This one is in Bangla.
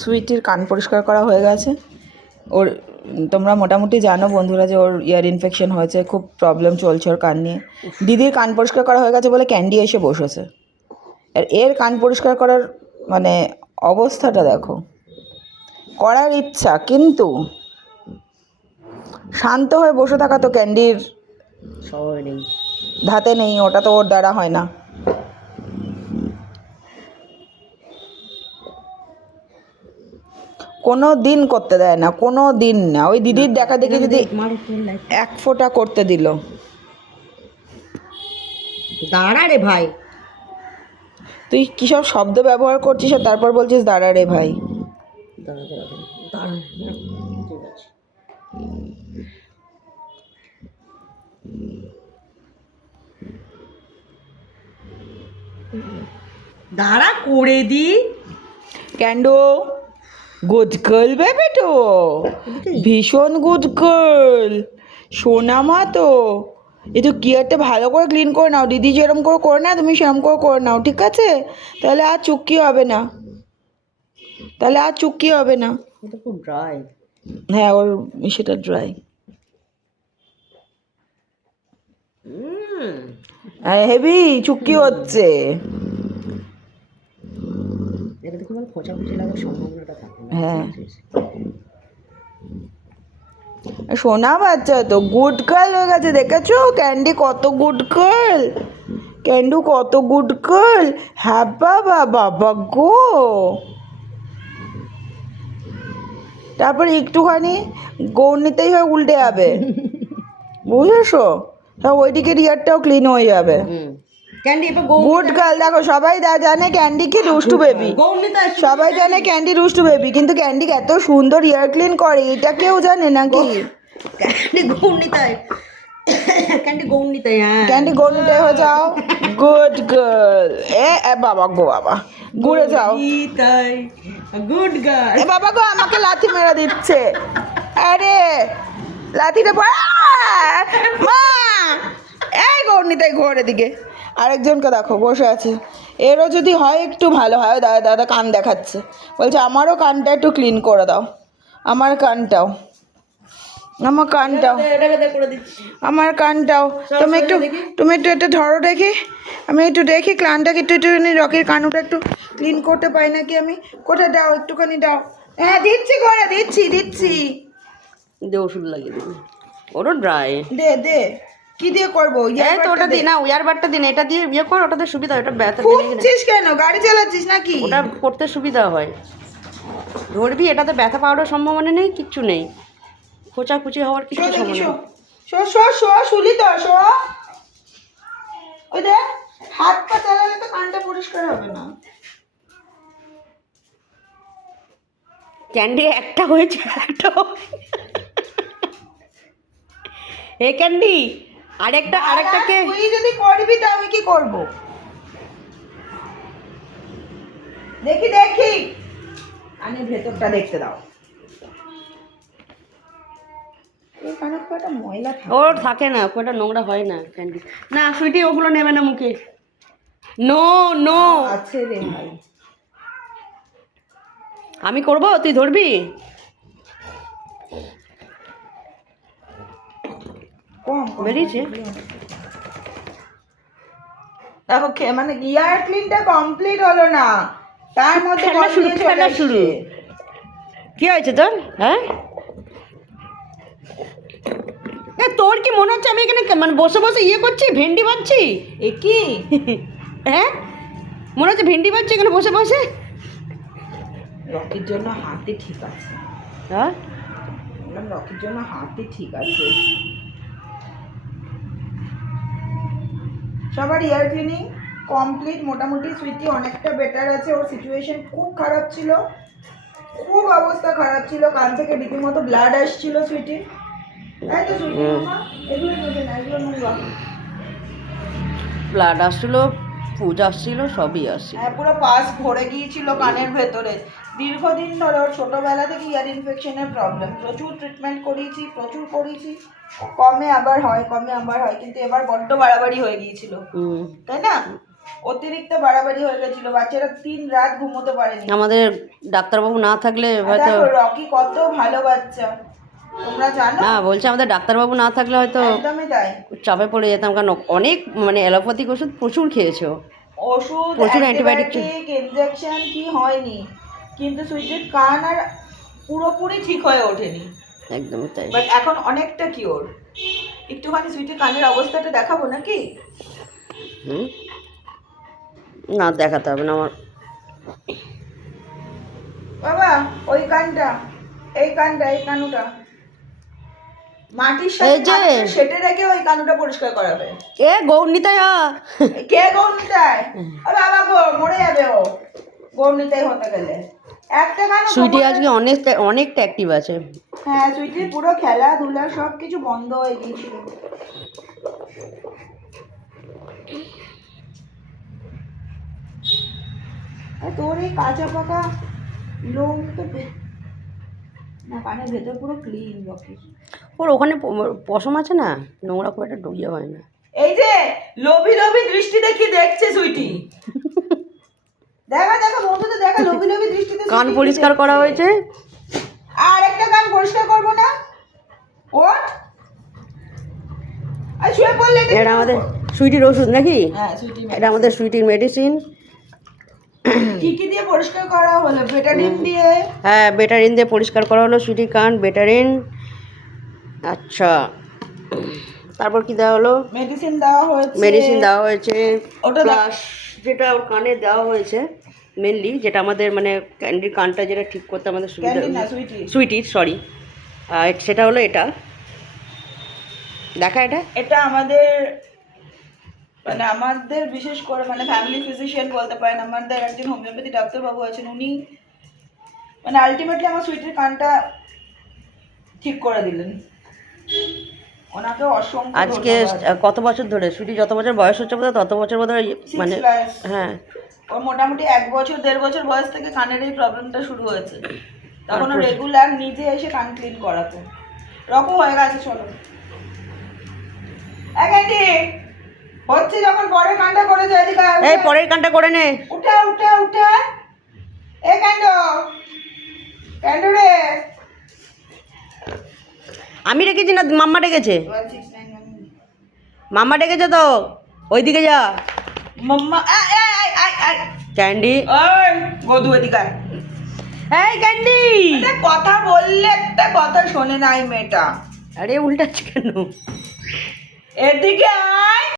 সুইটির কান পরিষ্কার করা হয়ে গেছে। ওর তোমরা মোটামুটি জানো বন্ধুরা যে ওর ইয়ার ইনফেকশন হয়েছে, খুব প্রবলেম চলছে ওর কান নিয়ে। দিদির কান পরিষ্কার করা হয়ে গেছে বলে ক্যান্ডি এসে বসেছে। আর এর কান পরিষ্কার করার মানে অবস্থাটা দেখো, করার ইচ্ছা কিন্তু শান্ত হয়ে বসে থাকা তো ক্যান্ডির ধাতে নেই, ওটা তো ওর দ্বারা হয় না। কোনো দিন করতে দেয় না, কোনো দিন না। ওই দিদির দেখা দেখি যদি এক ফোঁটা করতে দিল। দাঁড়া রে ভাই, তুই কী সব শব্দ ব্যবহার করছিস আর তারপর বলছিস দাঁড়া রে ভাই। দাঁড়া করে দি। ক্যান্ডো গুড গার্ল বেবি, তো ভীষণ গুড গার্ল, সোনা মা তো। এই তো গিয়ারটা ভালো করে ক্লিন করে নাও, দিদি যেরকম করে করে না তুমি সেরকম করে নাও, ঠিক আছে? তাহলে আর চুক্কি হবে না, তাহলে আর চুক্কি হবে না। এটা খুব ড্রাই। হ্যাঁ, ওর সেটা ড্রাই। হেভি চুক্কি হচ্ছে। এটা দেখি বল খোঁচাখুচি লাগার সম্ভাবনাটা থাকে। হ্যাঁ, সোনা বাচ্চা তো গুড গার্ল হয়ে গেছে, দেখেছো? ক্যান্ডি কত গুড গার্ল, ক্যান্ডু কত গুড গার্ল। হ্যাঁ বাবা, বাবা গো। তারপর একটুখানি গৌরনীতেই হয়ে উল্টে যাবে, বুঝেছো? তা ওইদিকে রিয়ারটাও ক্লিন হয়ে যাবে। ক্যান্ডি এবার গুড গার্ল। দেখো সবাই জানে ক্যান্ডি কি দুষ্টু বেবি, সবাই জানে ক্যান্ডি দুষ্টু বেবি, কিন্তু ক্যান্ডি এত সুন্দর ইয়ার ক্লিন করে এটা কেউ জানে নাকি? ক্যান্ডি গৌরনীতায়, ক্যান্ডি গৌরনীতায়, হ্যাঁ ক্যান্ডি গৌরনীতায় হয়ে যাও গুড গার্ল। এ বাবা গো, বাবা ঘুরে যাও। Good girl. এ বাবা গো, আমাকে লাথি মেরে দিচ্ছে। আরে লাথিটা মা, এই গৌরনীতায় ঘোরে দিকে। আরেকজনকে দেখো বসে আছে, এরও যদি হয় একটু ভালো হয়। দাদা দাদা কান দেখাচ্ছে, বলছে আমারও কানটা একটু ক্লিন করে দাও, আমার কানটাও, আমার কানটাও, আমার কানটাও। তুমি একটু এটা ধরো দেখি, আমি একটু দেখি কানটাকে একটুখানি রকির কানুটা একটু ক্লিন করতে পাই নাকি আমি। কোথায় দাও, একটুখানি দাও। হ্যাঁ দিচ্ছি, করে দিচ্ছি দিচ্ছি। দে ওষুধ লাগিয়ে দিবি, ওরও ড্রাই। দে দে, কি দিয়ে করবো? এই তো ওটা দিন না, ওয়ার বারটা দিন, এটা দিয়ে বিয়ে কর, ওটাতে সুবিধা। ওটা ব্যথা খুঁজছিস কেন? গাড়ি চালাচ্ছিস নাকি? ওটা করতে সুবিধা হয়, ধরবি। এটাতে ব্যথা পাওয়ার সম্ভাবনা নেই, কিচ্ছু নেই, খোঁচাখুচি হওয়ার কিছু সম্ভাবনা নেই। শুলি তো শো। ওই দেখ, হাত পা চালালে তো কানটা পরিষ্কার হবে না। ক্যান্ডি একটা হয়েছে, একটা এ ক্যান্ডি আরেকটাকে তুই যদি করবি তা আমি কি করব? দেখি দেখি, আমি ভেতরটা দেখতে দাও। এই কানের পাটা ময়লা থাকে, ওর থাকে না, ওটা নোংরা হয় না ক্যান্ডি। না সুইটি ওগুলো নেবে না মুখে, নো নো আছে রে ভাই। আমি করবো, তুই ধরবি। কম বেরিয়েছে। দেখো মানে ইয়ার ক্লিনটা কমপ্লিট হলো না, তার মধ্যে খেলা শুরু। কি হয়েছে তোর? হ্যাঁ, তোর কি মনে হচ্ছে আমি এখানে মানে বসে বসে ইয়ে করছি, ভেন্ডি বাজছি? এ কি? হ্যাঁ, মনে হচ্ছে ভেন্ডি বাজছি এখানে বসে বসে। রকির জন্য হাতই ঠিক আছে। হ্যাঁ, রকির জন্য হাতই ঠিক আছে। সবার ইয়ার ক্লিনিং কমপ্লিট মোটামুটি। সুইটি অনেকটা বেটার আছে, ওর সিচুয়েশন খুব খারাপ ছিল, খুব অবস্থা খারাপ ছিল, কান থেকে রীতিমতো ব্লাড আসছিল সুইটি। তাই তো সুইটি, এগুলো নেবে না, এগুলো নোংরা। ব্লাড আসছিল, পূজা আসছিল, সবই আসছিল। হ্যাঁ, পুরো পাস ভরে গিয়েছিল কানের ভেতরে। দীর্ঘদিন ধরে ওর ছোটোবেলা থেকে ইয়ার ইনফেকশনের প্রবলেম, প্রচুর ট্রিটমেন্ট করিয়েছি, প্রচুর করেছি, কমে আবার হয়, কমে আবার হয়, কিন্তু এবার বড্ড বাড়াবাড়ি হয়ে গিয়েছিল, তাই না? অতিরিক্ত বাড়াবাড়ি হয়ে গেছিল, বাচ্চারা 3 রাত ঘুমোতে পারেনি। আমাদের ডাক্তারবাবু না থাকলে হয়তো, দেখো রকি কত ভালো বাচ্চা, তোমরা জানো? না বলছি আমাদের ডাক্তারবাবু না থাকলে হয়তো একদমই তাই। চাপে পড়ে যেতাম, কারণ অনেক মানে অ্যালোপ্যাথিক ওষুধ প্রচুর খেয়েছো। ওষুধ, প্রচুর antibiotic ইনজেকশন কি হয়নি, কিন্তু সুইটির কান আর পুরোপুরি ঠিক হয়ে ওঠেনি। একদমই তাই। বাট এখন অনেকটা কিওর। একটুখানি সুইটির কানের অবস্থাটা দেখাবো নাকি? হুম, না দেখাতে হবে না আমার। বাবা ওই কানটা, এই কানটা, এই কানুটা মাটির এই সাথে যে। সেটে রেখে ওই কানুটা পরিষ্কার করাবে। এ গৌরনীতাই কে গৌরনীতাই? আরে বাবা গো, মরে যাবে ও গৌরনীতাই হতে গেলে। একটা কান সুইটি আজকে অনেকটা অ্যাক্টিভ আছে। হ্যাঁ, সুইটির পুরো খেলাধুলা সব কিছু বন্ধ হয়ে গিয়েছিল। তোর এই কাঁচা পাকা লোম তো না, কানের ভেতর পুরো ক্লিন রকি। ওর ওখানে পশম আছে না, নোংরা খুব একটা ডুবিয়ে হয় না। এই যে লোভী লোভী দৃষ্টি দেখি দেখছে সুইটি। দেখা দেখা বন্ধুদের দেখা, লোভী লোভী দৃষ্টিতে কান সুইটি পরিষ্কার দেখছে। করা হয়েছে। আর একটা কান পরিষ্কার করবো না? ওঠ আর শুয়ে পড়লে এটা আমাদের সুইটির ওষুধ নাকি? হ্যাঁ সুইটি। এটা আমাদের সুইটির মেডিসিন। কি কি দিয়ে পরিষ্কার করা হলো? বেটাডিন দিয়ে। হ্যাঁ, বেটারিন দিয়ে পরিষ্কার করা হলো সুইটির কান, বেটারিন। আচ্ছা, তারপর কি দেওয়া হলো? মেডিসিন দেওয়া হয়েছে। মেডিসিন দেওয়া হয়েছে, ওটা প্লাস যেটা ওর কানে দেওয়া হয়েছে মেনলি, যেটা আমাদের মানে ক্যান্ডির কানটা যেটা ঠিক করতে আমাদের সুবিধা, ক্যান্ডি না সুইটি। সুইটির সরি, সেটা হলো এটা দেখা। এটা আমাদের মানে আমাদের বিশেষ করে মানে ফ্যামিলি ফিজিশিয়ান বলতে পারেন, আমাদের একজন হোমিওপ্যাথি ডাক্তারবাবু আছেন, উনি মানে আলটিমেটলি আমার সুইটির কানটা ঠিক করে দিলেন। ওনাকে অসংখ্য আজকে ধন্যবাদ। কত বছর ধরে সুইটি যত বছর বয়স হচ্ছে বোধহয় তত বছর বোধহয় 6 মানে, plus। হ্যাঁ ওর মোটামুটি 1 বছর 1.5 বছর বয়স থেকে কানের এই প্রবলেমটা শুরু হয়েছে। তখন ও রেগুলার নিজে এসে কান ক্লিন করাতো। রকম হয়ে গেছে। চলো ক্যান্ডি, হচ্ছে যখন পরের কানটা করে যায় দিকা। এই পরের কানটা করে নে। উঠা উঠা উঠা। এ ক্যান্ডো, ক্যান্ডো রে। আমি রেখেছি না মাম্মা ডেকেছে? 12691 মাম্মা ডেকেছে তো, ওইদিকে যা। মাম্মা ক্যান্ডি, ওই গদু এদিকে আয়। এই ক্যান্ডি, একটা কথা বললে একটা কথা শোনে না এই মেয়েটা। আরে উল্টাচ্ছে কেন? এদিকে আয়।